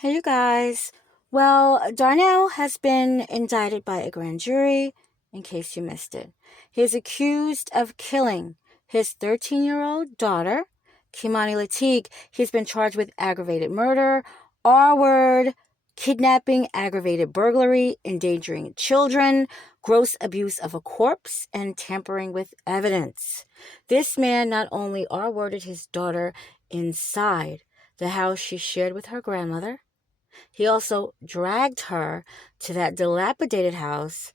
Hey, you guys. Well, Darnell has been indicted by a grand jury, in case you missed it. He is accused of killing his 13-year-old daughter, Kimani Latique. He's been charged with aggravated murder, R-word, kidnapping, aggravated burglary, endangering children, gross abuse of a corpse, and tampering with evidence. This man not only R-worded his daughter inside the house she shared with her grandmother, he also dragged her to that dilapidated house,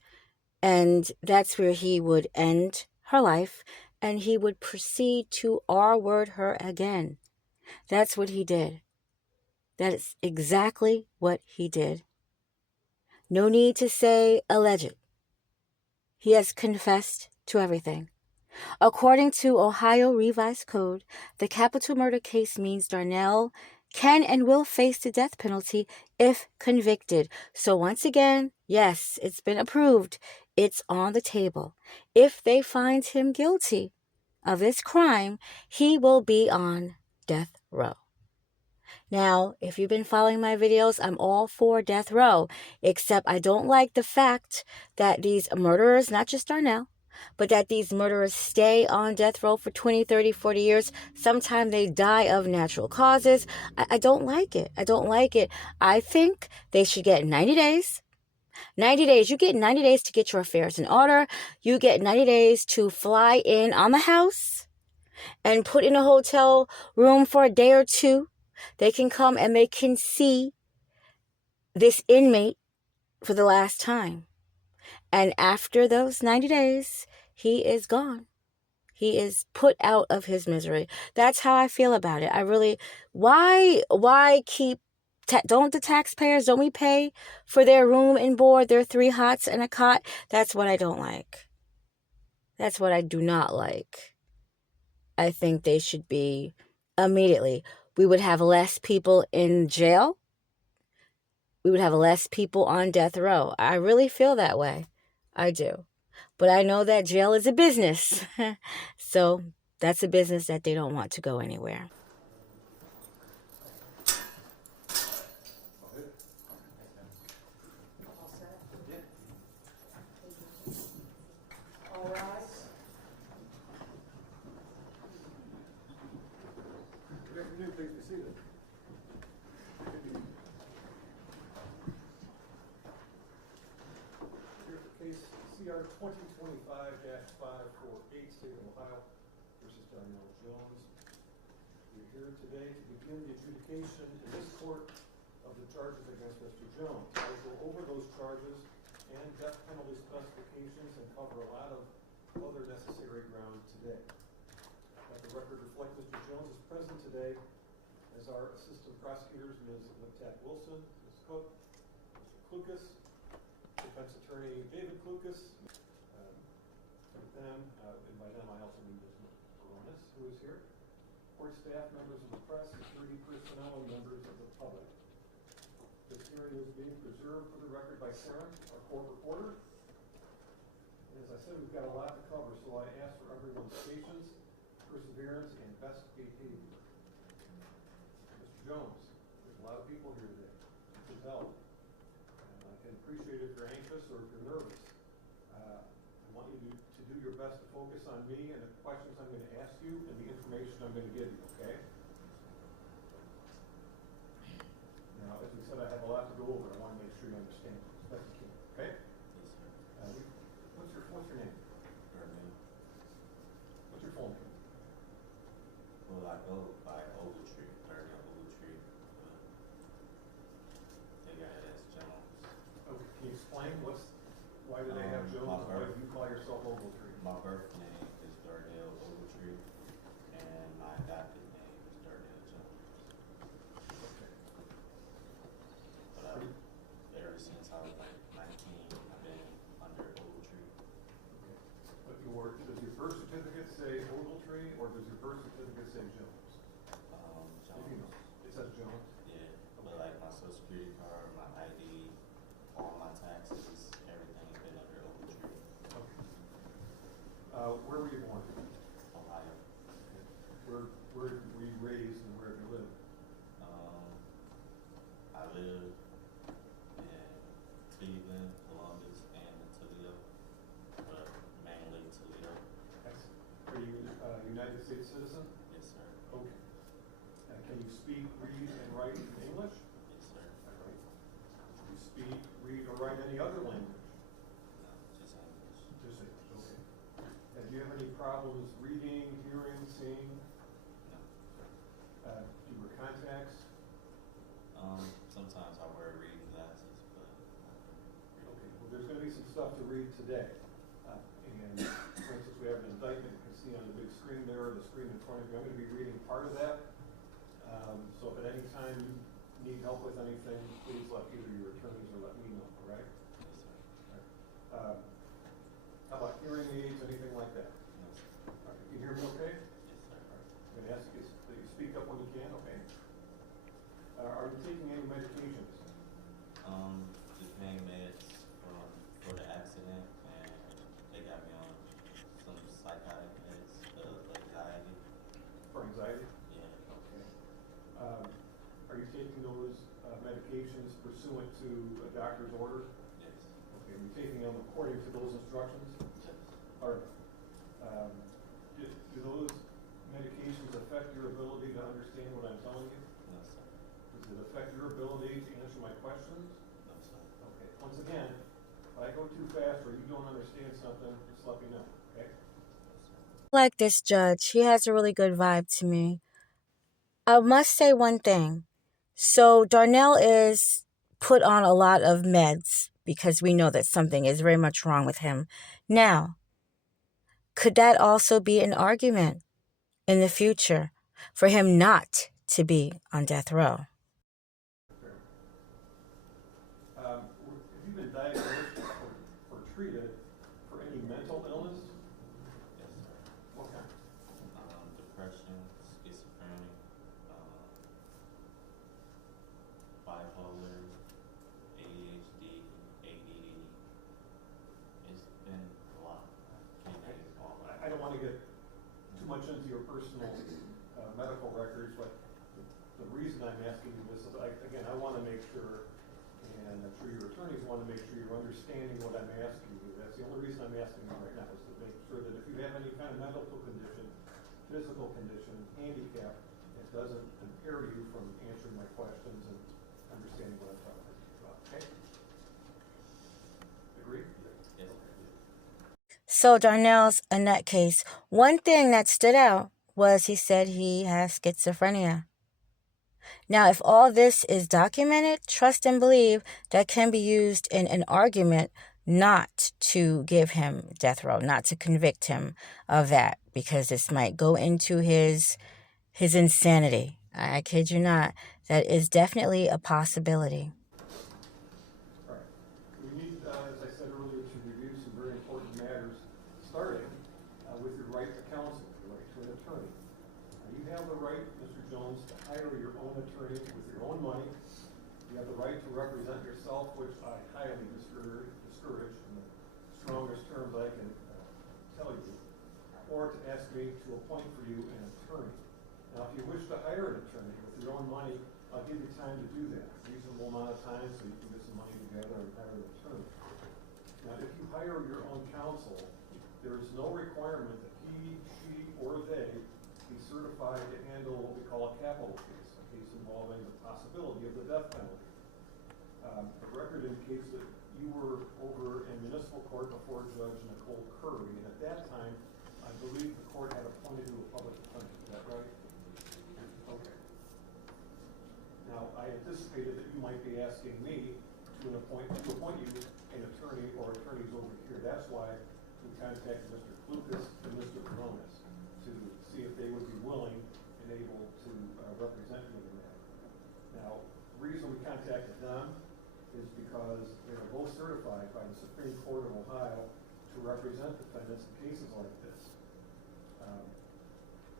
and that's where he would end her life, and he would proceed to R-word her again. That's what he did. That is exactly what he did. No need to say alleged. He has confessed to everything. According to Ohio Revised Code, the capital murder case means Darnell can and will face the death penalty if convicted. So once again, yes, it's been approved. It's on the table. If they find him guilty of this crime, he will be on death row. Now, if you've been following my videos, I'm all for death row, except I don't like the fact that these murderers, not just Darnell, but that these murderers stay on death row for 20, 30, 40 years. Sometimes they die of natural causes. I don't like it. I don't like it. I think they should get 90 days. 90 days. You get 90 days to get your affairs in order. You get 90 days to fly in on the house and put in a hotel room for a day or two. They can come and they can see this inmate for the last time. And after those 90 days, he is gone. He is put out of his misery. That's how I feel about it. I really, why keep, don't the taxpayers, don't we pay for their room and board, their 3 hots and a cot? That's what I don't like. That's what I do not like. I think they should be immediately. We would have less people in jail. We would have less people on death row. I really feel that way. I do. But I know that jail is a business. So that's a business that they don't want to go anywhere. All rise. Good afternoon, please be seated. Here for case CR 2025-548, State of Ohio versus Darnell Jones. We're here today to begin the adjudication in this court of the charges against Mr. Jones. I will go over those charges and death penalty specifications and cover a lot of other necessary ground today. Let the record reflect Mr. Jones is present today as our assistant prosecutors, Ms. Liptak Wilson, Ms. Cook, Mr. Klukas, defense attorney David Klukas, and by them I also mean Ms. Coronis, who is here, court staff, members of the press, security personnel, and members of the public. This hearing is being preserved for the record by Sarah, our court reporter. And as I said, we've got a lot to cover, so I ask for everyone's patience, perseverance, and best behavior. Mr. Jones, there's a lot of people here today. You can tell. And I can appreciate if you're anxious or if you're nervous. I want you to do your best to focus on me and the questions I'm going to ask you and the information I'm going to give you, okay? Now, as we said, I have a lot to go over. I want to make sure you understand as best you can, okay? Yes, sir. What's your name? Darnell. What's your full name? Well, I go by Ogletree, Darnell Ogletree. They got it as Jones. Okay, can you explain why do they have Jones? Why do you call yourself Ogletree? My birth name is Darnell Ogletree, and my adopted name is Darnell Jones. Okay. But ever since I was like 19, I've been under Ogletree. Okay. But does your birth certificate say Ogletree or does your birth certificate say Jones? Jones. It says Jones? Yeah, but like my social security card, my ID, all my taxes, everything's been under Ogletree. Okay. Where were you born? Ohio. Where were you raised and where do you live? I live citizen? Yes, sir. Okay. And can you speak, read, and write in English? Yes, sir. All right. Can you speak, read, or write any other language? No, just English. Just English, okay. And do you have any problems reading, hearing, seeing? No. Do you wear contacts? Sometimes I wear reading glasses, but Okay, well, there's going to be some stuff to read today. And for instance, we have an indictment. You can see on the big screen there, the screen in front of you. I'm going to be reading part of that. So if at any time you need help with anything, please let either your attorneys or let me know, all right? yes, sir. All right. How about hearing aids, anything like that? No, sir. All right, you hear me okay? Yes, sir. All right. I'm going to ask you that you speak up when you can, okay? Are you taking any medications? Just pain meds for the accident, and they got me on some psychotic meds, anxiety. For anxiety? Yeah. Okay. Are you taking those medications pursuant to a doctor's order? Yes. Okay, are you taking them according to those instructions? Yes. Or do those medications affect your ability to understand what I'm telling you? No, sir. Does it affect your ability to answer my questions? No, sir. Okay, once again, if I go too fast or you don't understand something, just let me know, okay? Like this judge, he has a really good vibe to me. I must say one thing. So Darnell is put on a lot of meds because we know that something is very much wrong with him. Now, could that also be an argument in the future for him not to be on death row? Fair. Have you been diagnosed or treated for any mental illness? Yes, sir. What kind? Depression, schizophrenic, bipolar, ADHD, ADD. It's been a lot. I can't name it all. I don't want to get too much into your personal medical records, but the reason I'm asking you this is, again, I want to make sure, and I'm sure your attorneys want to make sure you're understanding what I'm asking you. That's the only reason I'm asking you right now, is to make sure that if you have any kind of medical condition, physical condition, handicap, it doesn't impair you from answering my questions and understanding what I'm talking about. Okay? Agree? Yes, sir. So Darnell's a nutcase. One thing that stood out was he said he has schizophrenia. Now, if all this is documented, trust and believe that can be used in an argument not to give him death row, not to convict him of that, because this might go into his insanity. I kid you not. That is definitely a possibility. All right. We need, as I said earlier, to review some very important matters, starting with your right to counsel, your right to an attorney. You have the right, Mr. Jones, to hire your own attorney with your own money. You have the right to represent yourself, which I highly discourage in the strongest terms I can tell you, or to ask me to appoint for you an attorney. Now, if you wish to hire an attorney with your own money, I'll give you time to do that, a reasonable amount of time, so you can get some money together and hire an attorney. Now, if you hire your own counsel, there is no requirement that he, she, or they be certified to handle what we call a capital case, a case involving the possibility of the death penalty. The record indicates that you were over in municipal court before Judge Nicole Curry, and at that time, I believe the court had appointed you a public defender. Is that right? Okay. Now, I anticipated that you might be asking me to appoint you an attorney or attorneys over here. That's why we contacted Mr. Klukas and Mr. Baronis to see if they would be willing and able to represent you in the matter. Now, the reason we contacted them is because they are both certified by the Supreme Court of Ohio to represent defendants in cases like this.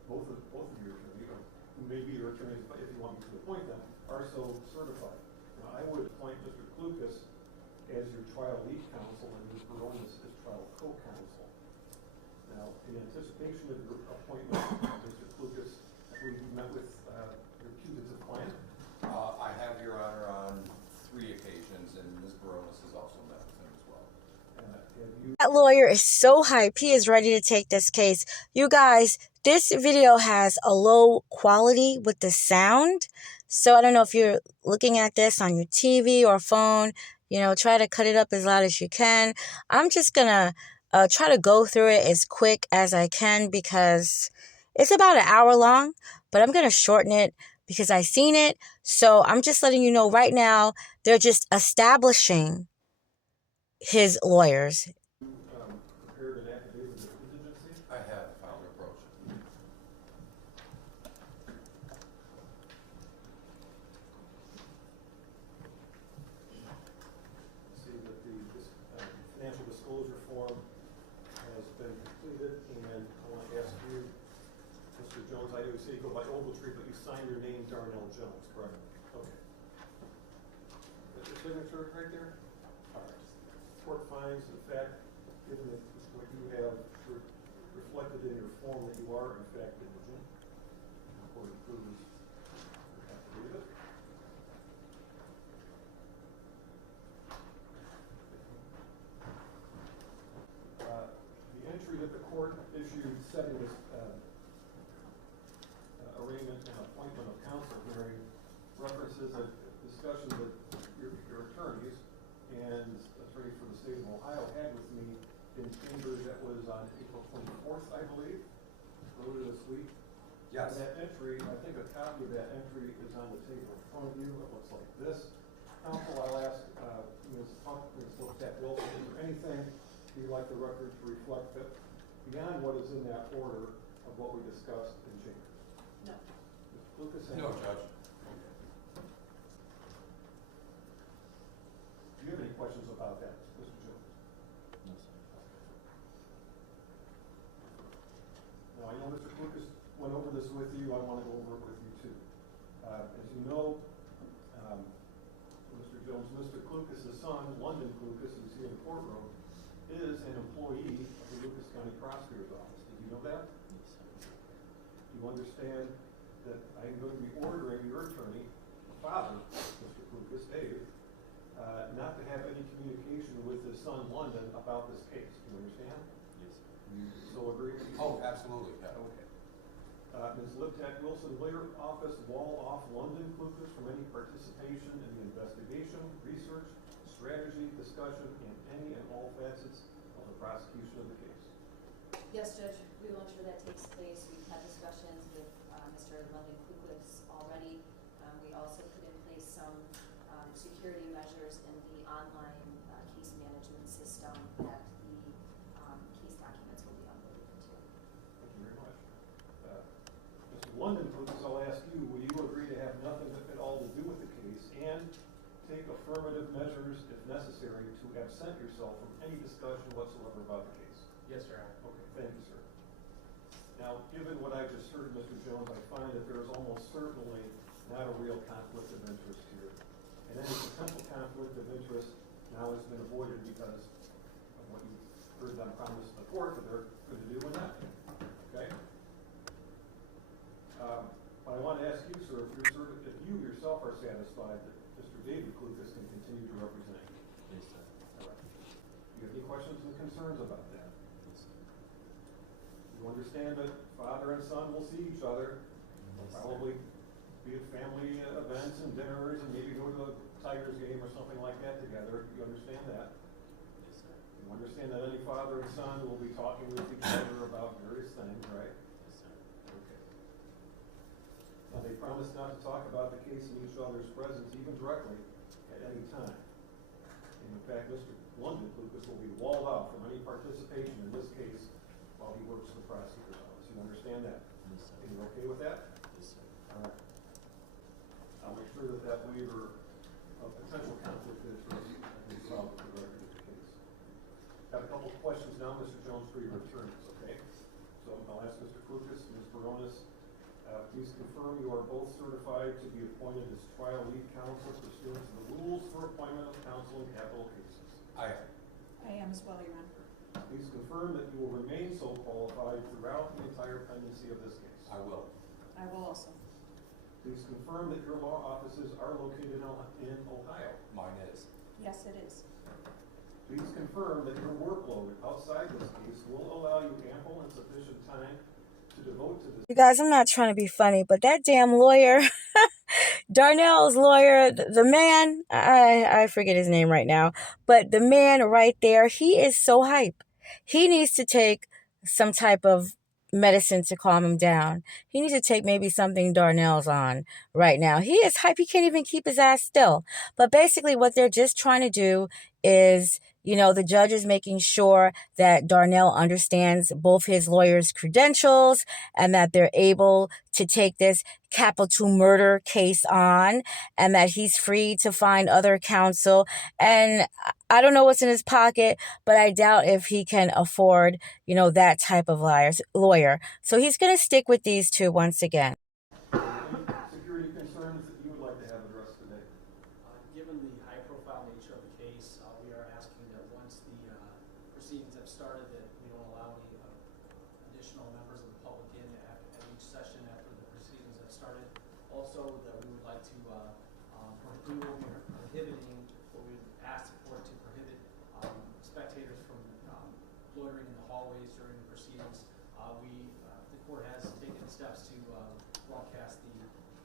Both of your attorneys, or who may be your attorneys, but if you want me to appoint them, are so certified. Now, I would appoint Mr. Klukas as your trial lead counsel and Ms. Baronis as trial co-counsel. Now, in anticipation of your appointment, Mr. Klukas, I believe you met with your putative client. I have, Your Honor, on 3 occasions, and Ms. Baronis has also met with him as well. That lawyer is so hype. He is ready to take this case. You guys, this video has a low quality with the sound. So I don't know if you're looking at this on your TV or phone, try to cut it up as loud as you can. I'm just going to try to go through it as quick as I can because it's about an hour long, but I'm going to shorten it because I've seen it. So I'm just letting you know right now, they're just establishing his lawyers. Prepared an affidavit of indigency? I have filed a approach. See that the financial disclosure form has been completed, and I want to ask you, Mr. Jones, I do see you go by Ogletree, but you sign your name Darnell Jones, correct? Okay. Is your signature right there? All right. Court finds, in fact, given that what you have reflected in your form, that you are in fact indigent. The court approves your affidavit. The entry that the court issued setting this arraignment and appointment of counsel hearing references a discussion that your attorneys and attorney for the state of Ohio had with me in chambers that was on April 24th, I believe, earlier this week. Yes. And that entry, I think a copy of that entry is on the table in front of you. It looks like this. Counsel, I'll ask Ms. Wilson, is there anything you'd like the record to reflect that beyond what is in that order of what we discussed in chambers? No. Mr. Lucas? No, Judge. Do you have any questions about that, Mr. Jones? No, sir. Now, I know Mr. Lucas went over this with you. I want to go over it with you too. As you know, Mr. Jones, Mr. Klukas' son, London Klukas, who's here in the courtroom, is an employee of the Lucas County Prosecutor's Office. Did you know that? Yes, sir. Do you understand that I'm going to be ordering your attorney, father, Mr. Klukas, Dave, not to have any communication with his son, London, about this case? Do you understand? Yes, sir. You so agree? Oh, absolutely, yeah. Okay. Ms. Liptak Wilson, Lawyer Office, wall off London Klukas from any participation in the investigation, research, strategy, discussion, and any and all facets of the prosecution of the case. Yes, Judge, we will ensure that takes place. We've had discussions with Mr. London Klukas already. We also put in place some security measures in the online case management system that the case documents will be uploaded into. Thank you very much. Mr. London Klukas, I'll ask you, will you agree to have nothing at all to do with the case and take affirmative measures, if necessary, to absent yourself from any discussion whatsoever about the case? Yes, Your Honor. Okay, thank you, sir. Now, given what I just heard, Mr. Jones, I find that there is almost certainly not a real conflict of interest here. And any potential conflict of interest now has been avoided because of what you heard them promise the court that they're going to do and not do. Okay? But I want to ask you, sir, if you yourself are satisfied that Mr. David Klukas can continue to represent you. Yes, sir. All right. Do you have any questions and concerns about that? Yes, sir. You understand that father and son will see each other, Yes, sir. probably be at family events and dinners and maybe go to a Tigers game or something like that together. You understand that? Yes, sir. You understand that any father and son will be talking with each other about various things, right? Yes, sir. Okay. Now, they promise not to talk about the case in each other's presence, even directly, at any time. And in fact, Mr. London Klukas will be walled out from any participation in this case while he works for the prosecutor's office. You understand that? Yes, sir. Are you okay with that? Yes, sir. All right. I'll make sure that that waiver of potential conflict of interest is solved for the record of the case. Got a couple of questions now, Mr. Jones, for your attorneys, okay? So I'll ask Mr. Klukas, Ms. Baronis, please confirm you are both certified to be appointed as trial lead counsel pursuant to the rules for appointment of counsel in capital cases. I am. I am as well, Your Honor. Please confirm that you will remain so qualified throughout the entire pendency of this case. I will. I will also. Please confirm that your law offices are located in Ohio. Mine is. Yes, it is. Please confirm that your workload outside this case will allow you ample and sufficient time to to devote to this. You guys, I'm not trying to be funny, but that damn lawyer, Darnell's lawyer, the man, I forget his name right now, but the man right there, he is so hype. He needs to take some type of medicine to calm him down. He needs to take maybe something Darnell's on right now. He is hype. He can't even keep his ass still. But basically what they're just trying to do is, the judge is making sure that Darnell understands both his lawyer's credentials and that they're able to take this capital murder case on, and that he's free to find other counsel. And I don't know what's in his pocket, but I doubt if he can afford, that type of lawyer. So he's going to stick with these two once again. Any security concerns that you would like to have addressed today? Given the high-profile nature of the case, we are asking that once the proceedings have started, that we don't allow any additional members of the public in at each session after the proceedings have started. Also, that we would like to, we will be prohibiting, or we would ask the court to prohibit spectators from loitering in the hallways during the proceedings. The court has taken steps to broadcast the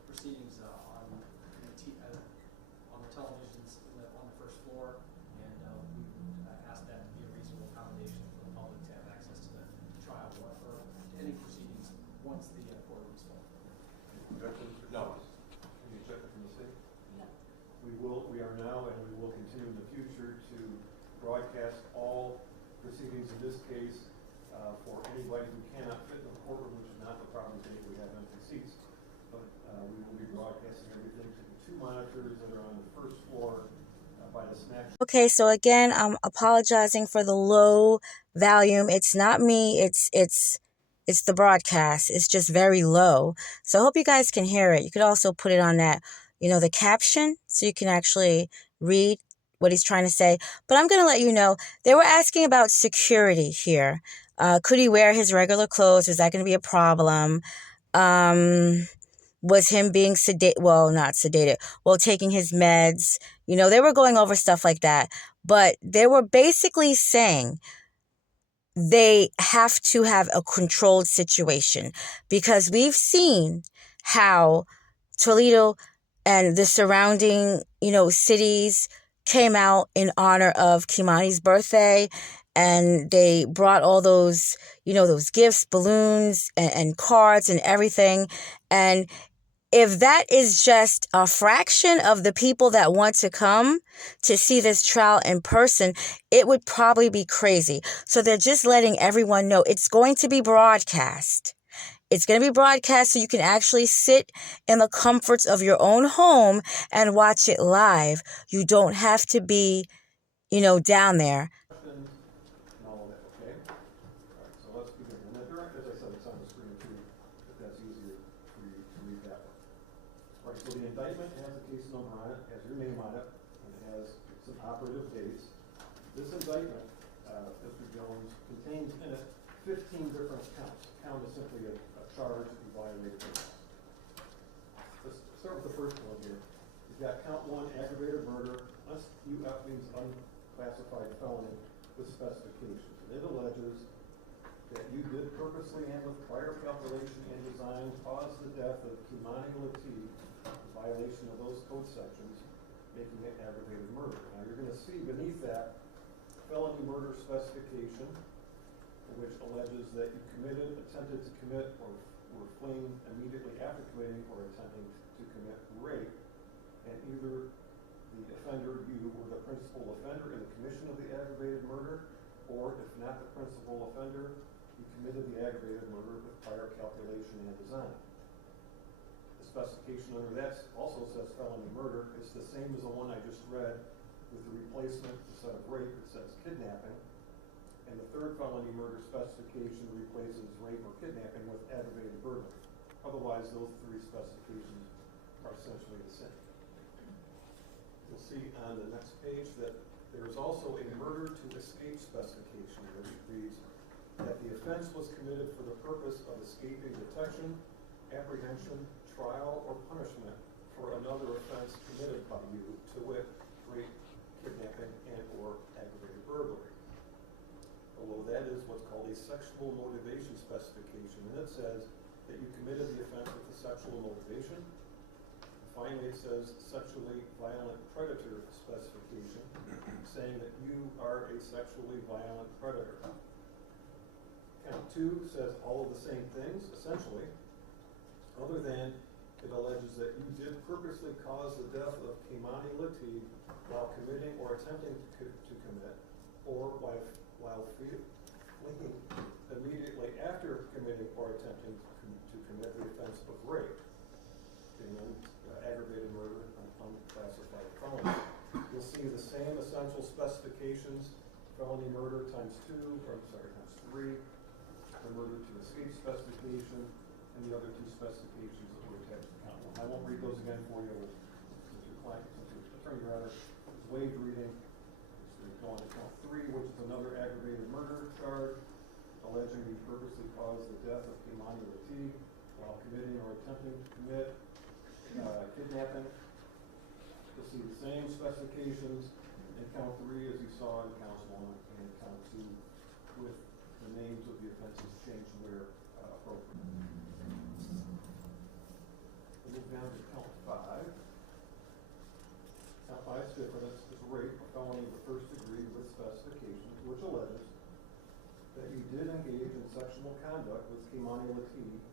proceedings on the televisions on the first floor, and we would ask that to be a reasonable accommodation for the public to have access to the trial or to any proceedings once the court is full. Objections? No. Any objection from the city? No. We are now, and we will continue in the future to broadcast all proceedings in this case for anybody who cannot fit in the courtroom, which is not the problem today. We have empty seats. But we will be broadcasting everything to the two monitors that are on the first floor by the snack. Okay, so again, I'm apologizing for the low volume. It's not me. It's the broadcast. It's just very low. So I hope you guys can hear it. You could also put it on that, the caption, so you can actually read what he's trying to say. But I'm going to let you know, they were asking about security here. Could he wear his regular clothes? Is that going to be a problem? Was him being not sedated, taking his meds. They were going over stuff like that. But they were basically saying they have to have a controlled situation, because we've seen how Toledo and the surrounding, cities came out in honor of Kimani's birthday, and they brought all those, those gifts, balloons and cards and everything. And if that is just a fraction of the people that want to come to see this trial in person, it would probably be crazy. So they're just letting everyone know it's going to be broadcast. It's going to be broadcast so you can actually sit in the comforts of your own home and watch it live. You don't have to be, down there. Questions and all of that, okay? All right, so let's begin. And as I said, it's on the screen too, if that's easier for you to read that one. All right, so the indictment has a case number on it, has your name on it, and it has some operative dates. This indictment, Mr. Jones, contains in it 15 different counts. Count is simply a charge that you violated the law. Let's start with the first one here. You've got count 1, aggravated murder. UF means unclassified felony with specifications. And it alleges that you did purposely and with prior calculation and design cause the death of Kimani Lateef in violation of those code sections, making it aggravated murder. Now you're going to see beneath that felony murder specification, which alleges that you committed, attempted to commit, or were fleeing immediately after committing or attempting to commit rape, and either the offender, you, were the principal offender in the commission of the aggravated murder, or if not the principal offender, you committed the aggravated murder with prior calculation and design. The specification under that also says felony murder. It's the same as the one I just read with the replacement. Instead of rape, it says kidnapping. And the third felony murder specification replaces rape or kidnapping with aggravated murder. Otherwise, those three specifications are essentially the same. You'll see on the next page that there is also a murder to escape specification, which reads that the offense was committed for the purpose of escaping detection, apprehension, trial, or punishment for another offense committed by you, to wit, rape, kidnapping, and or aggravated burglary. Below that is what's called a a sexual motivation specification, and it says that you committed the offense with a sexual motivation. Finally, it says sexually violent predator specification, saying that you are a sexually violent predator. Count 2 says all of the same things, essentially, other than it alleges that you did purposely cause the death of Kimani Lateef while committing or attempting to commit, or while fleeing immediately after committing or attempting to commit the offense of rape, aggravated murder, and unclassified felony. You'll see the same essential specifications: felony murder times 3, the murder to escape specification, and the other 2 specifications that were attached to count 1. I won't read those again for you, since your attorney rather is waived reading. So we go on to count 3, which is another aggravated murder charge, alleging you purposely caused the death of Kimani Lateef while committing or attempting to commit kidnapping. You'll see the same specifications in count 3 as you saw in count 1 and count 2, with the names of the offenses changed where appropriate. We'll move down to count 5. Count 5 is different. It's rape, a felony of the first degree with specifications, which alleges that you did engage in sexual conduct with Kimani Lateef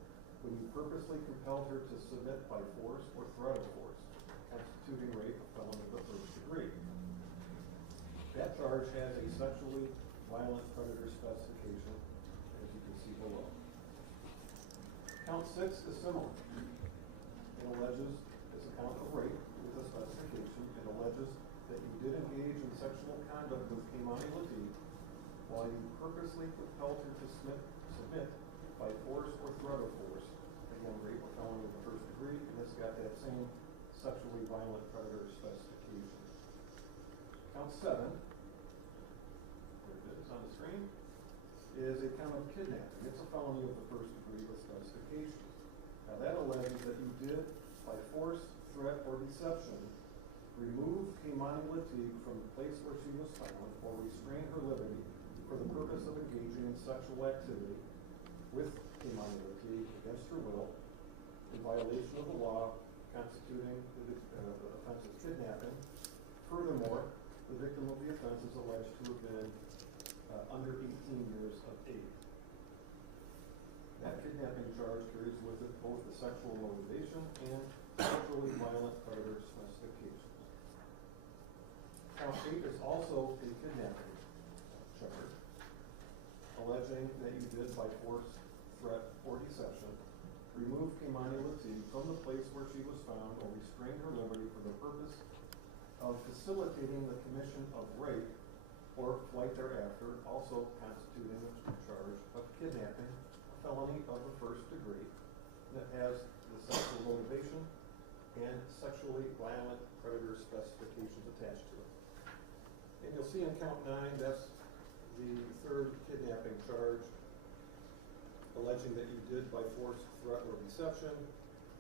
when you purposely compelled her to submit by force or threat of force, constituting rape, a felony of the first degree. That charge has a sexually violent predator specification, as you can see below. Count 6 is similar. It alleges, it's a count of rape with a specification. It alleges that you did engage in sexual conduct with Kimani Lateef while you purposely compelled her to submit by force or threat of force. Again, rape, a felony of the first degree, and it's got that same sexually violent predator specification. Count 7, there it is on the screen, is a count of kidnapping. It's a felony of the first degree with specifications. Now that alleges that you did, by force, threat, or deception, remove Kimani Lateef from the place where she was found or restrain her liberty for the purpose of engaging in sexual activity with Kimani Lateef against her will, in violation of the law, constituting the offense of kidnapping. Furthermore, the victim of the offense is alleged to have been under 18 years of age. That kidnapping charge carries with it both the sexual motivation and sexually violent predator specifications. Count 8 is also a kidnapping charge, alleging that you did, by force, threat, or deception, remove Kimani Lateef from the place where she was found or restrain her liberty for the purpose of facilitating the commission of rape or flight thereafter, also constituting the charge of kidnapping, a felony of the first degree that has the sexual motivation and sexually violent predator specifications attached to it. And you'll see in count 9, that's the third kidnapping charge, alleging that you did, by force, threat, or deception,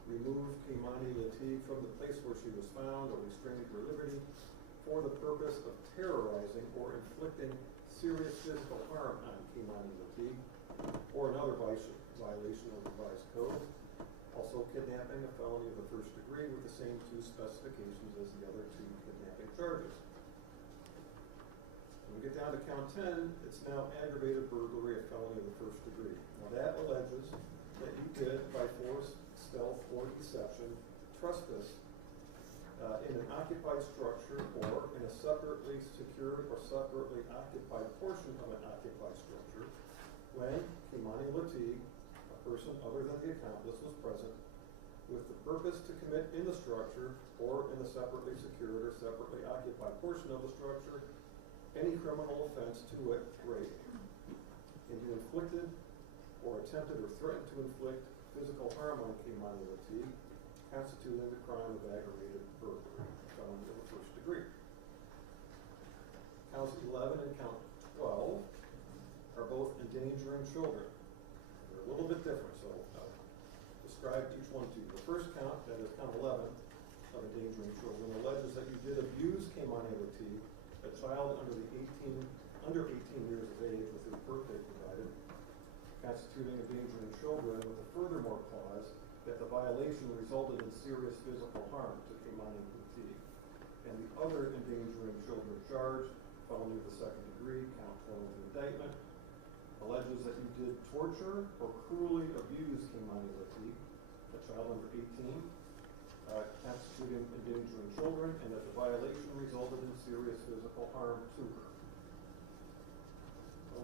remove Kimani Lateef from the place where she was found or restrained her liberty for the purpose of terrorizing or inflicting serious physical harm on Kimani Lateef or another violation of the revised code. Also kidnapping, a felony of the first degree with the same 2 specifications as the other 2 kidnapping charges. When we get down to count 10, it's now aggravated burglary, a felony of the first degree. Now that alleges that you did, by force, stealth, or deception, trespass in an occupied structure or in a separately secured or separately occupied portion of an occupied structure when Kimani Lateef, a person other than the accomplice, was present with the purpose to commit in the structure or in the separately secured or separately occupied portion of the structure any criminal offense, to wit, rape, and you inflicted or attempted or threatened to inflict physical harm on Kimani Lateef, constituting the crime of aggravated burglary, a felony of the first degree. Counts 11 and count 12 are both endangering children. They're a little bit different, so I'll describe each one to you. The first count, that is count 11, of endangering children, alleges that you did abuse Kimani Lateef, a child under 18 years of age with whose birth date provided, constituting endangering children, with a furthermore clause that the violation resulted in serious physical harm to Kimani Kuti. And the other endangering children charge, felony of the second degree, count 4 of the indictment, alleges that you did torture or cruelly abuse Kimani Kuti, a child under 18, constituting endangering children, and that the violation resulted in serious physical harm to her.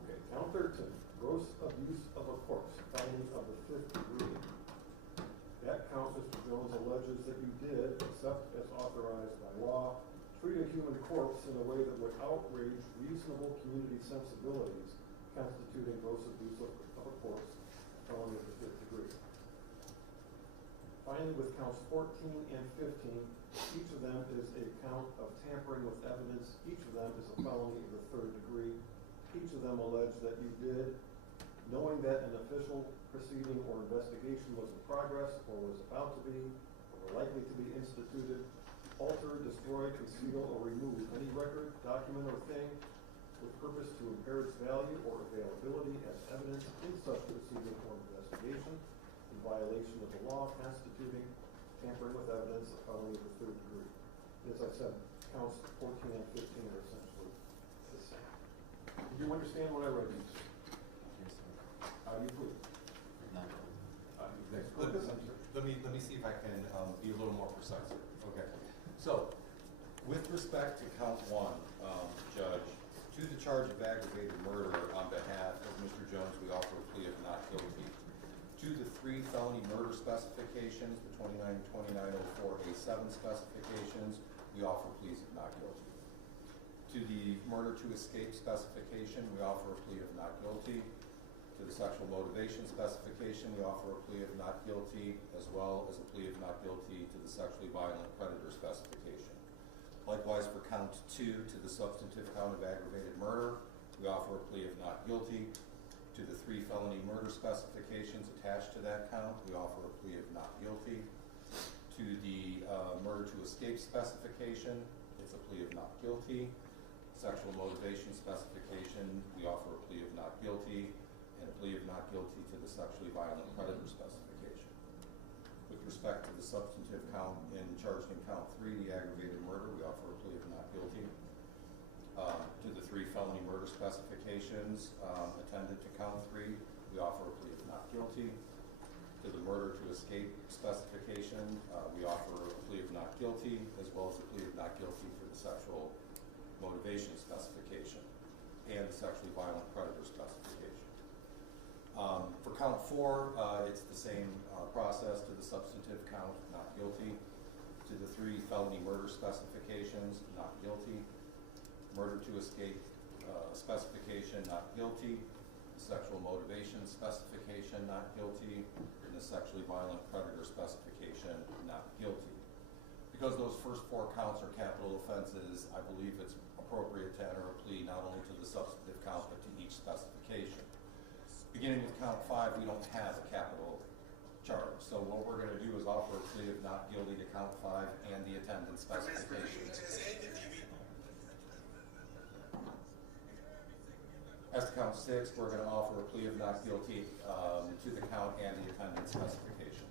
Okay, count 13, gross abuse of a corpse, felony of the 5th degree. That count, Mr. Jones alleges that you did, except as authorized by law, treat a human corpse in a way that would outrage reasonable community sensibilities, constituting gross abuse of a corpse, felony of the 5th degree. Finally, with counts 14 and 15, each of them is a count of tampering with evidence. Each of them is a felony of the 3rd degree. Each of them allege that you did, knowing that an official proceeding or investigation was in progress or was about to be or likely to be instituted, alter, destroy, conceal, or remove any record, document, or thing with purpose to impair its value or availability as evidence in such proceeding or investigation in violation of the law, constituting tampering with evidence, a felony of the 3rd degree. As I said, counts 14 and 15 are essentially the same. Did you understand what I read you? Yes, sir. How do you plead? Not guilty. Let me see if I can be a little more precise. Okay. So, with respect to count 1, Judge, to the charge of aggravated murder on behalf of Mr. Jones, we offer a plea of not guilty. To the 3 felony murder specifications, the 29-2904A7 specifications, we offer pleas of not guilty. To the murder to escape specification, we offer a plea of not guilty. To the sexual motivation specification, we offer a plea of not guilty, as well as a plea of not guilty to the sexually violent predator specification. Likewise, for count 2, to the substantive count of aggravated murder, we offer a plea of not guilty. To the 3 felony murder specifications attached to that count, we offer a plea of not guilty. To the murder to escape specification, it's a plea of not guilty. Sexual motivation specification, we offer a plea of not guilty, and a plea of not guilty to the sexually violent predator specification. With respect to the substantive count charged in count 3, the aggravated murder, we offer a plea of not guilty. To the 3 felony murder specifications attended to count 3, we offer a plea of not guilty. To the murder to escape specification, we offer a plea of not guilty, as well as a plea of not guilty for the sexual motivation specification and the sexually violent predator specification. For count 4, it's the same process to the substantive count, not guilty. To the 3 felony murder specifications, not guilty. Murder to escape specification, not guilty. Sexual motivation specification, not guilty. And the sexually violent predator specification, not guilty. Because those first 4 counts are capital offenses, I believe it's appropriate to enter a plea not only to the substantive count, but to each specification. Beginning with count 5, we don't have a capital charge. So what we're going to do is offer a plea of not guilty to count 5 and the attendance specifications. As to count 6, we're going to offer a plea of not guilty to the count and the attendance specification.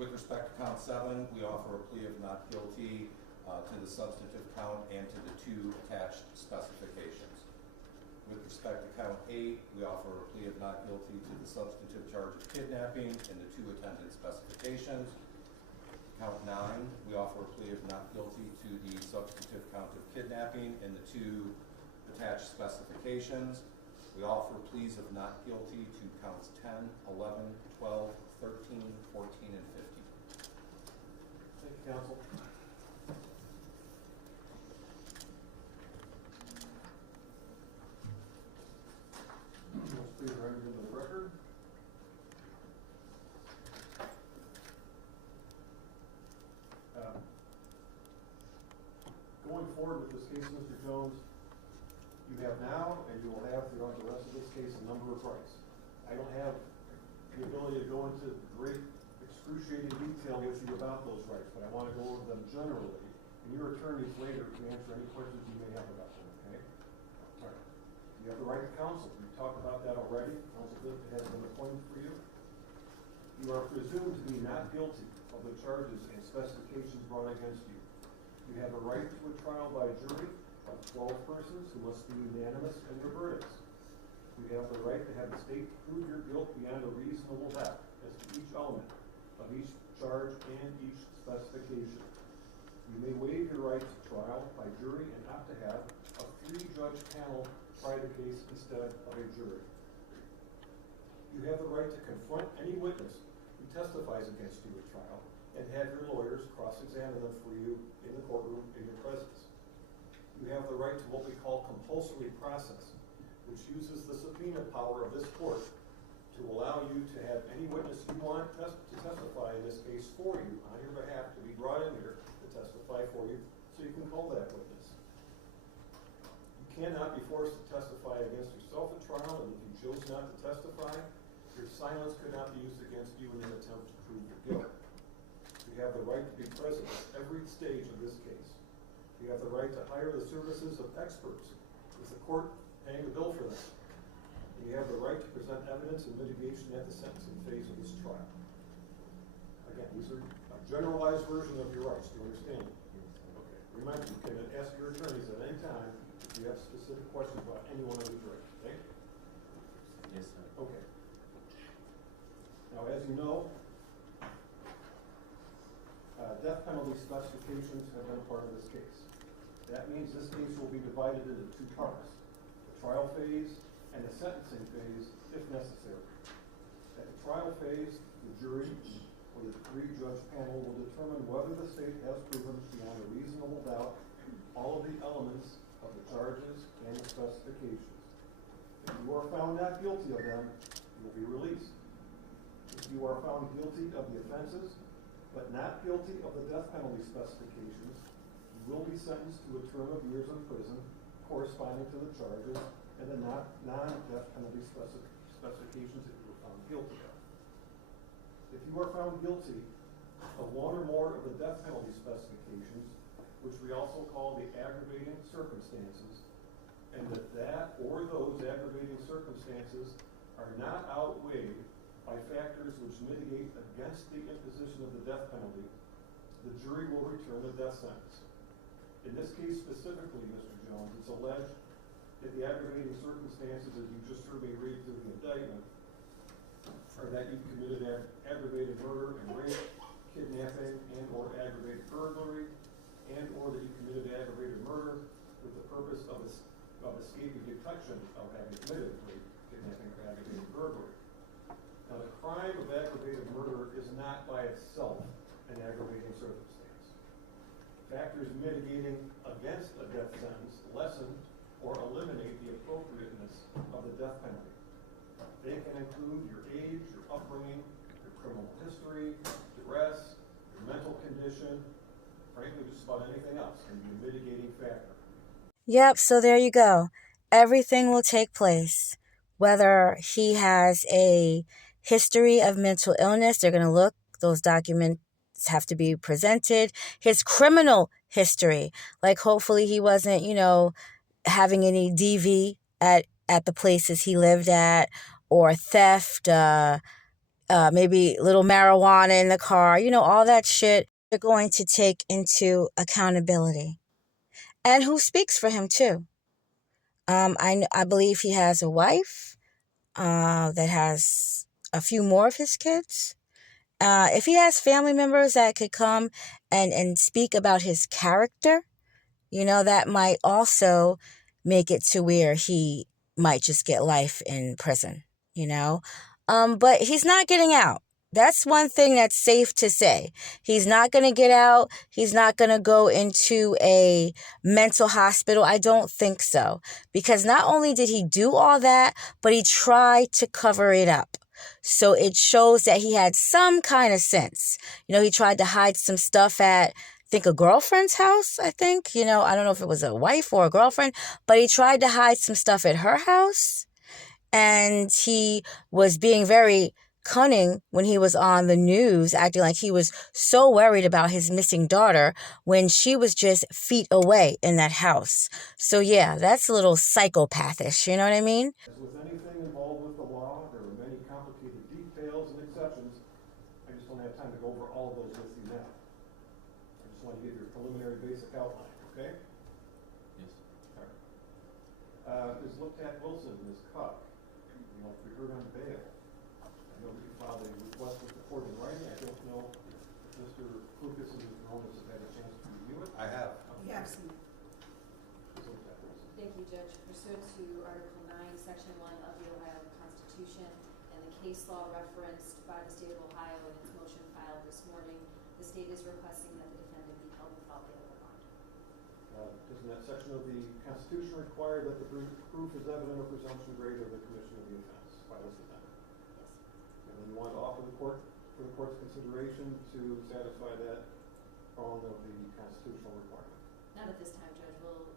With respect to count 7, we offer a plea of not guilty to the substantive count and to the 2 attached specifications. With respect to count 8, we offer a plea of not guilty to the substantive charge of kidnapping and the 2 attendance specifications. Count 9, we offer a plea of not guilty to the substantive count of kidnapping and the 2 attached specifications. We offer pleas of not guilty to counts 10, 11, 12, 13, 14, and 15. Thank you, counsel. Please read it into the record. Going forward with this case, Mr. Jones, you have now, and you will have throughout the rest of this case, a number of rights. I don't have the ability to go into great excruciating detail with you about those rights, but I want to go over them generally, and your attorneys later can answer any questions you may have about them, okay? All right. You have the right to counsel. We talked about that already. Counsel has been appointed for you. You are presumed to be not guilty of the charges and specifications brought against you. You have a right to a trial by jury of 12 persons who must be unanimous in their verdicts. You have the right to have the state prove your guilt beyond a reasonable doubt as to each element of each charge and each specification. You may waive your right to trial by jury and opt to have a 3-judge panel try the case instead of a jury. You have the right to confront any witness who testifies against you at trial and have your lawyers cross-examine them for you in the courtroom in your presence. You have the right to what we call compulsory process, which uses the subpoena power of this court to allow you to have any witness you want to testify in this case for you on your behalf to be brought in here to testify for you so you can call that witness. You cannot be forced to testify against yourself at trial, and if you chose not to testify, your silence could not be used against you in an attempt to prove your guilt. You have the right to be present at every stage of this case. You have the right to hire the services of experts with the court paying the bill for them. And you have the right to present evidence and mitigation at the sentencing phase of this trial. Again, these are a generalized version of your rights. Do you understand? Okay. Remember, you can ask your attorneys at any time if you have specific questions about any one of these rights. Okay? Yes, sir. Okay. Now, as you know, death penalty specifications have been a part of this case. That means this case will be divided into 2 parts, the trial phase and the sentencing phase, if necessary. At the trial phase, the jury or the 3-judge panel will determine whether the state has proven beyond a reasonable doubt all of the elements of the charges and the specifications. If you are found not guilty of them, you will be released. If you are found guilty of the offenses, but not guilty of the death penalty specifications, you will be sentenced to a term of years in prison corresponding to the charges and the non-death penalty specifications that you were found guilty of. If you are found guilty of one or more of the death penalty specifications, which we also call the aggravating circumstances, and that or those aggravating circumstances are not outweighed by factors which mitigate against the imposition of the death penalty, the jury will return the death sentence. In this case specifically, Mr. Jones, it's alleged that the aggravating circumstances, as you just heard me read through the indictment, are that you committed aggravated murder and rape, kidnapping and or aggravated burglary, and or that you committed aggravated murder with the purpose of escaping detection of having committed rape, kidnapping, or aggravated burglary. Now, the crime of aggravated murder is not by itself an aggravating circumstance. Factors mitigating against a death sentence lessen or eliminate the appropriateness of the death penalty. They can include your age, your upbringing, your criminal history, duress, your mental condition, frankly, just about anything else can be a mitigating factor. Yep, so there you go. Everything will take place. Whether he has a history of mental illness, they're going to look, those documents have to be presented. His criminal history, like hopefully he wasn't, having any DV at the places he lived at, or theft, maybe little marijuana in the car, all that shit. They're going to take into accountability. And who speaks for him too. I believe he has a wife that has a few more of his kids. If he has family members that could come and speak about his character, that might also make it to where he might just get life in prison, But he's not getting out. That's one thing that's safe to say. He's not going to get out. He's not going to go into a mental hospital. I don't think so. Because not only did he do all that, but he tried to cover it up. So it shows that he had some kind of sense. He tried to hide some stuff at, I think, a girlfriend's house, I think. I don't know if it was a wife or a girlfriend, but he tried to hide some stuff at her house. And he was being very cunning when he was on the news, acting like he was so worried about his missing daughter when she was just feet away in that house. So yeah, that's a little psychopathish, you know what I mean? As with anything involved with the law, there are many complicated details and exceptions. I just don't have time to go over all of those with you now. I just want to give you a preliminary basic outline, okay? Yes. All right. Ms. Liptak-Wilson, Ms. Cuck, you know, to be heard on bail. I know that you filed a request with the court in writing. I don't know if Mr. Lucas and Ms. Ronas have had a chance to review it. I have. Yes. Ms. Liptak-Wilson. Thank you, Judge. Pursuant to Article 9, Section 1 of the Ohio Constitution and the case law referenced by the state of Ohio in its motion filed this morning, the state is requesting that the defendant be held without bail or bond. Doesn't that section of the Constitution require that the proof is evident or presumption greater of the commission of the offense by this defendant? Yes. And then you want to offer the court, for the court's consideration to satisfy that prong of the constitutional requirement? Not at this time, Judge. We'll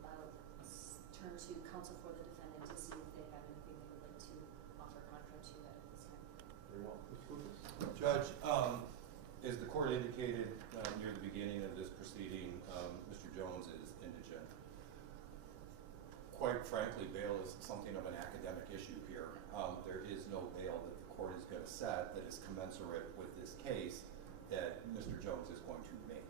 turn to counsel for the defendant to see if they have anything they would like to offer contrary to that at this time. Very well. Mr. Lucas. Judge, as the court indicated near the beginning of this proceeding, Mr. Jones is indigent. Quite frankly, bail is something of an academic issue here. There is no bail that the court is going to set that is commensurate with this case that Mr. Jones is going to make.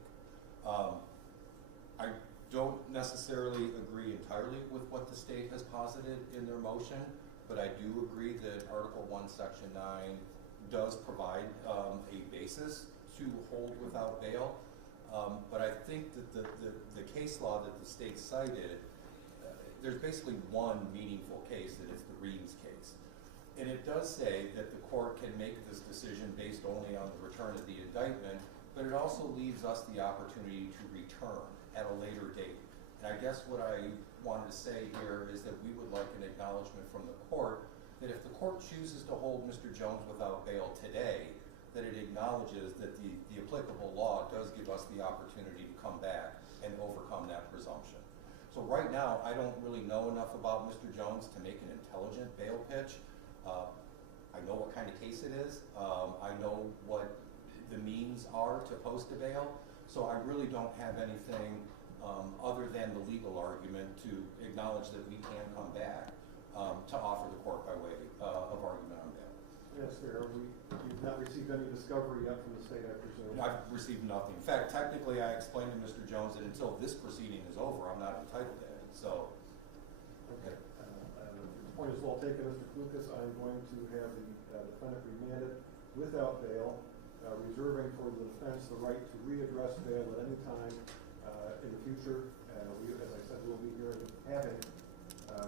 I don't necessarily agree entirely with what the state has posited in their motion, but I do agree that Article 1, Section 9 does provide a basis to hold without bail. But I think that the case law that the state cited, there's basically one meaningful case, and it's the Reams case. And it does say that the court can make this decision based only on the return of the indictment, but it also leaves us the opportunity to return at a later date. And I guess what I wanted to say here is that we would like an acknowledgement from the court that if the court chooses to hold Mr. Jones without bail today, that it acknowledges that the applicable law does give us the opportunity to come back and overcome that presumption. So right now, I don't really know enough about Mr. Jones to make an intelligent bail pitch. I know what kind of case it is. I know what the means are to post a bail. So I really don't have anything other than the legal argument to acknowledge that we can come back to offer the court by way of argument on bail. Yes, fair. You've not received any discovery yet from the state, I presume? I've received nothing. In fact, technically, I explained to Mr. Jones that until this proceeding is over, I'm not entitled to it. So, Okay. The point is well taken, Mr. Lucas. I'm going to have the defendant remanded without bail, reserving for the defense the right to readdress bail at any time in the future. As I said, we'll be here having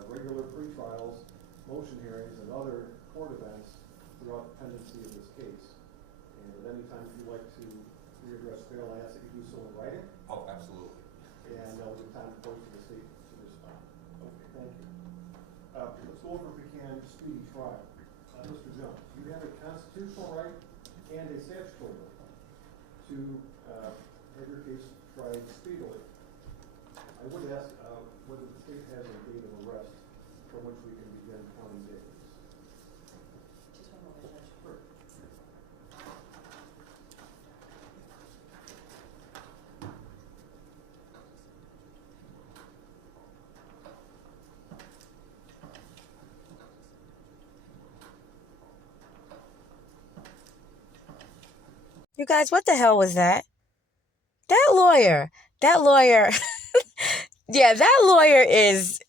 regular pre-trials, motion hearings, and other court events throughout the pendency of this case. And at any time, if you'd like to readdress bail, I ask that you do so in writing. oh, absolutely. And we'll give time, of course, for the state to respond. Okay, thank you. Let's go over if we can speedy trial. Mr. Jones, you have a constitutional right and a statutory right to have your case tried speedily. I would ask whether the state has a date of arrest from which we can begin counting days. Just one moment, Judge. Sure. You guys, what the hell was that? That lawyer, yeah, that lawyer is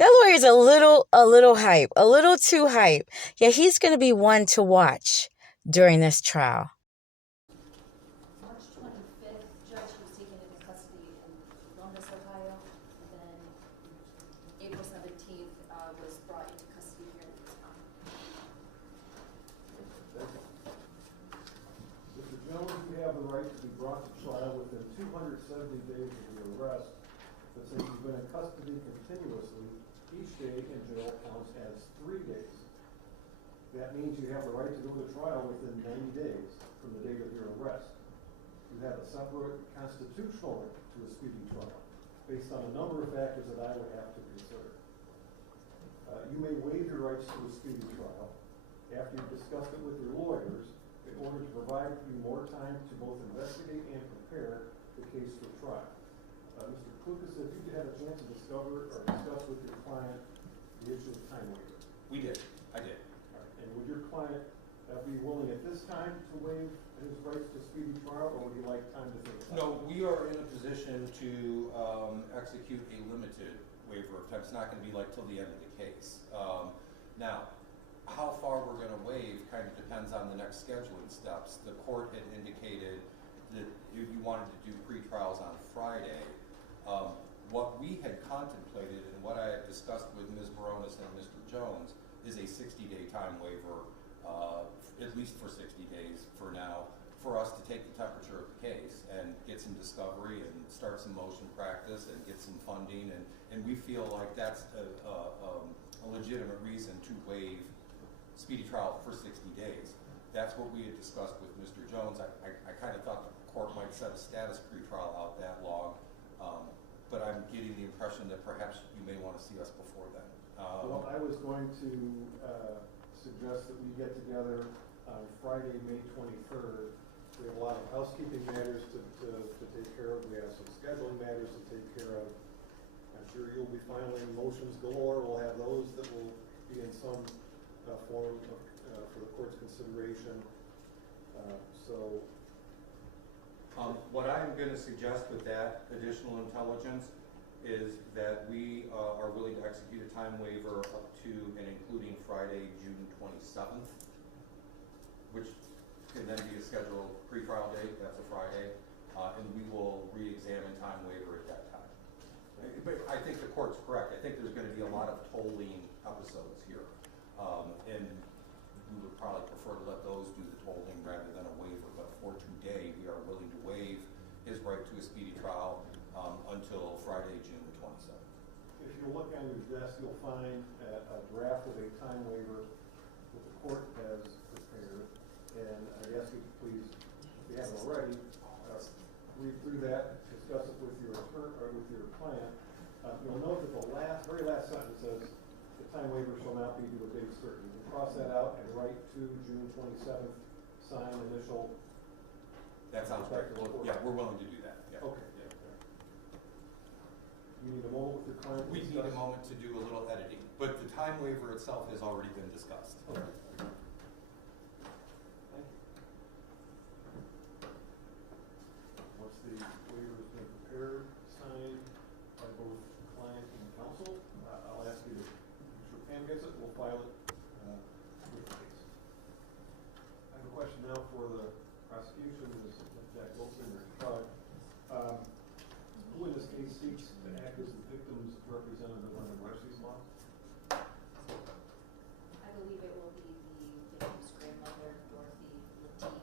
a little hype, a little too hype. Yeah, he's going to be one to watch during this trial. March 25th, Judge was taken into custody in Columbus, Ohio. And then April 17th was brought into custody here in Tucson. Mr. Jones, you have the right to be brought to trial within 270 days of your arrest, but since you've been in custody continuously, each day in jail counts as 3 days. That means you have the right to go to trial within 90 days from the date of your arrest. You have a separate constitutional right to a speedy trial, based on a number of factors that I would have to consider. You may waive your rights to a speedy trial after you've discussed it with your lawyers, in order to provide you more time to both investigate and prepare the case for trial. Mr. Klukas, if you had a chance to discover or discuss with your client the issue of time waiver. We did, I did. All right. And would your client be willing at this time to waive his rights to speedy trial, or would you like time to think about it? No, we are in a position to execute a limited waiver of time. It's not going to be like till the end of the case. Now, how far we're going to waive kind of depends on the next scheduling steps. The court had indicated that you wanted to do pre-trials on Friday. What we had contemplated and what I had discussed with Ms. Baronis and Mr. Jones is a 60-day time waiver, at least for 60 days for now, for us to take the temperature of the case and get some discovery and start some motion practice and get some funding. And we feel like that's a legitimate reason to waive speedy trial for 60 days. That's what we had discussed with Mr. Jones. I kind of thought the court might set a status pre-trial out that long, but I'm getting the impression that perhaps you may want to see us before then. Well, I was going to suggest that we get together on Friday, May 23rd. We have a lot of housekeeping matters to take care of. We have some scheduling matters to take care of. I'm sure you'll be filing motions galore. We'll have those that will be in some form for the court's consideration. What I'm going to suggest with that additional intelligence is that we are willing to execute a time waiver up to and including Friday, June 27th, which can then be a scheduled pre-trial date. That's a Friday, and we will re-examine time waiver at that time. But I think the court's correct. I think there's going to be a lot of tolling episodes here, and we would probably prefer to let those do the tolling rather than a waiver. But for today, we are willing to waive his right to a speedy trial until Friday, June the 27th. If you look on your desk, you'll find a draft of a time waiver that the court has prepared. And I'd ask you to please, if you haven't already, read through that, discuss it with your client. You'll note that the very last sentence says, the time waiver shall not be due a date certain. You can cross that out and write to June 27th, sign, initial. That sounds great. Yeah, we're willing to do that. Yeah. Okay. Yeah. You need a moment with your client to We discuss? need a moment to do a little editing, but the time waiver itself has already been discussed. Okay. Thank you. Once the waiver has been prepared, signed by both client and counsel, I'll ask you to make sure Pam gets it. We'll file it with the case. I have a question now for the prosecution. Is Jack Wilson or Todd? Who in this case seeks to act as the victim's representative under Mercy's law? I believe it will be the victim's grandmother, Dorothy Lateef.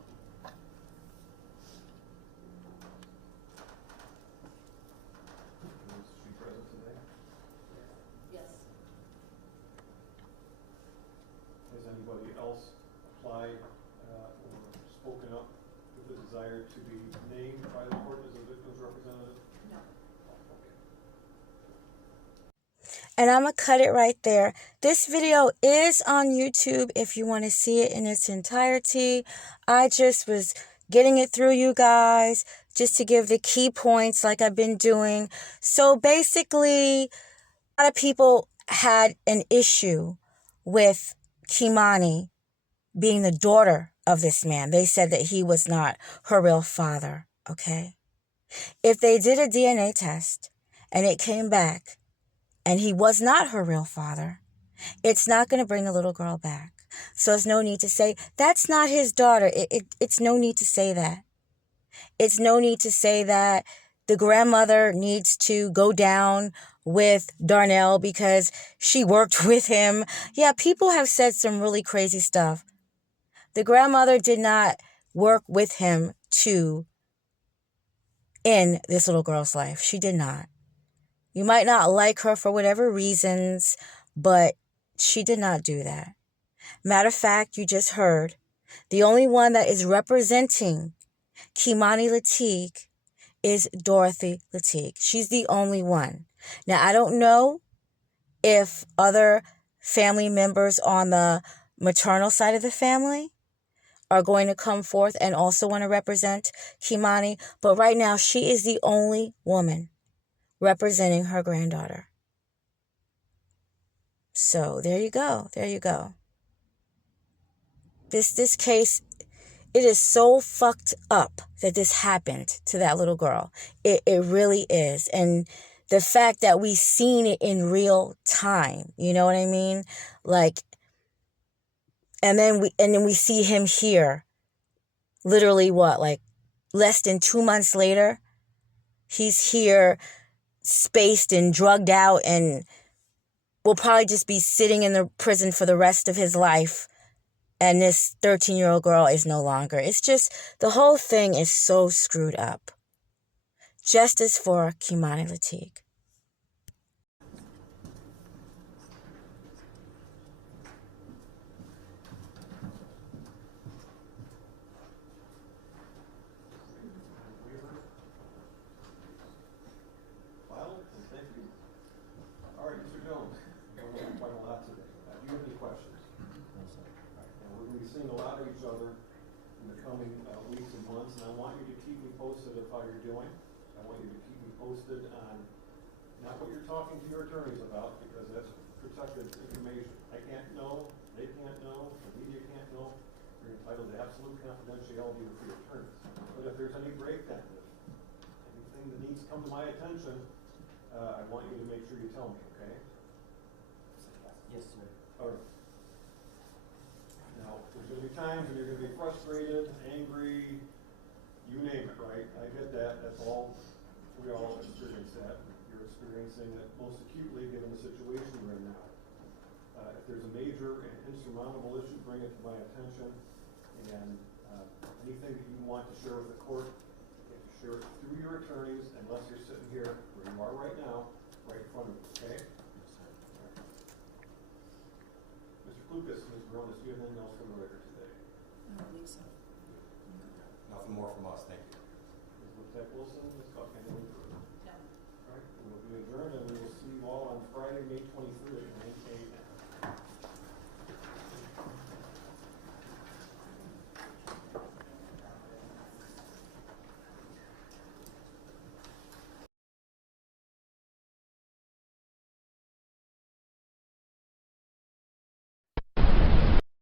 Is she present today? Yes. Has anybody else applied or spoken up with a desire to be named by the court as a victim's representative? No. Okay. And I'm going to cut it right there. This video is on YouTube if you want to see it in its entirety. I just was getting it through you guys just to give the key points like I've been doing. So basically, a lot of people had an issue with Kimani being the daughter of this man. They said that he was not her real father, okay? If they did a DNA test and it came back and he was not her real father, it's not going to bring the little girl back. So there's no need to say, that's not his daughter. It's no need to say that. It's no need to say that the grandmother needs to go down with Darnell because she worked with him. Yeah, people have said some really crazy stuff. The grandmother did not work with him to end this little girl's life. She did not. You might not like her for whatever reasons, but she did not do that. Matter of fact, you just heard, the only one that is representing Kimani Lateef is Dorothy Lateef. She's the only one. Now, I don't know if other family members on the maternal side of the family are going to come forth and also want to represent Kimani. But right now, she is the only woman representing her granddaughter. So there you go. There you go. This case, it is so fucked up that this happened to that little girl. It really is. And the fact that we seen it in real time, you know what I mean? Like, and then we see him here, literally what, like less than 2 months later, he's here spaced and drugged out and will probably just be sitting in the prison for the rest of his life. And this 13-year-old girl is no longer. It's just, the whole thing is so screwed up. Justice for Kimani Lateef. Final, and thank you. All right, Mr. Jones, we're going to quite a lot today. Do you have any questions? No, sir. All right, and we're going to be seeing a lot of each other in the coming weeks and months, and I want you to keep me posted of how you're doing. I want you to keep me posted on not what you're talking to your attorneys about, because that's protected information. I can't know, they can't know, the media can't know. You're entitled to absolute confidentiality with your attorneys. But if there's any breakdown, if anything that needs to come to my attention, I want you to make sure you tell me, okay? Yes, sir. All right. Now, there's gonna be times when you're gonna be frustrated, angry, you name it, right? I get that, that's all, we all experience that. You're experiencing it most acutely given the situation you're in now. If there's a major and insurmountable issue, bring it to my attention. And anything that you want to share with the court, you have to share it through your attorneys, unless you're sitting here where you are right now, right in front of you, okay? Mr. Klukas, Ms. Baronis, do you have anything else for the record today? I don't believe so. Nothing more from us, thank you. Ms. Liptak Wilson, Ms. Buck, anything further? No. All right, we'll be adjourned, and we will see you all on Friday, May 23rd.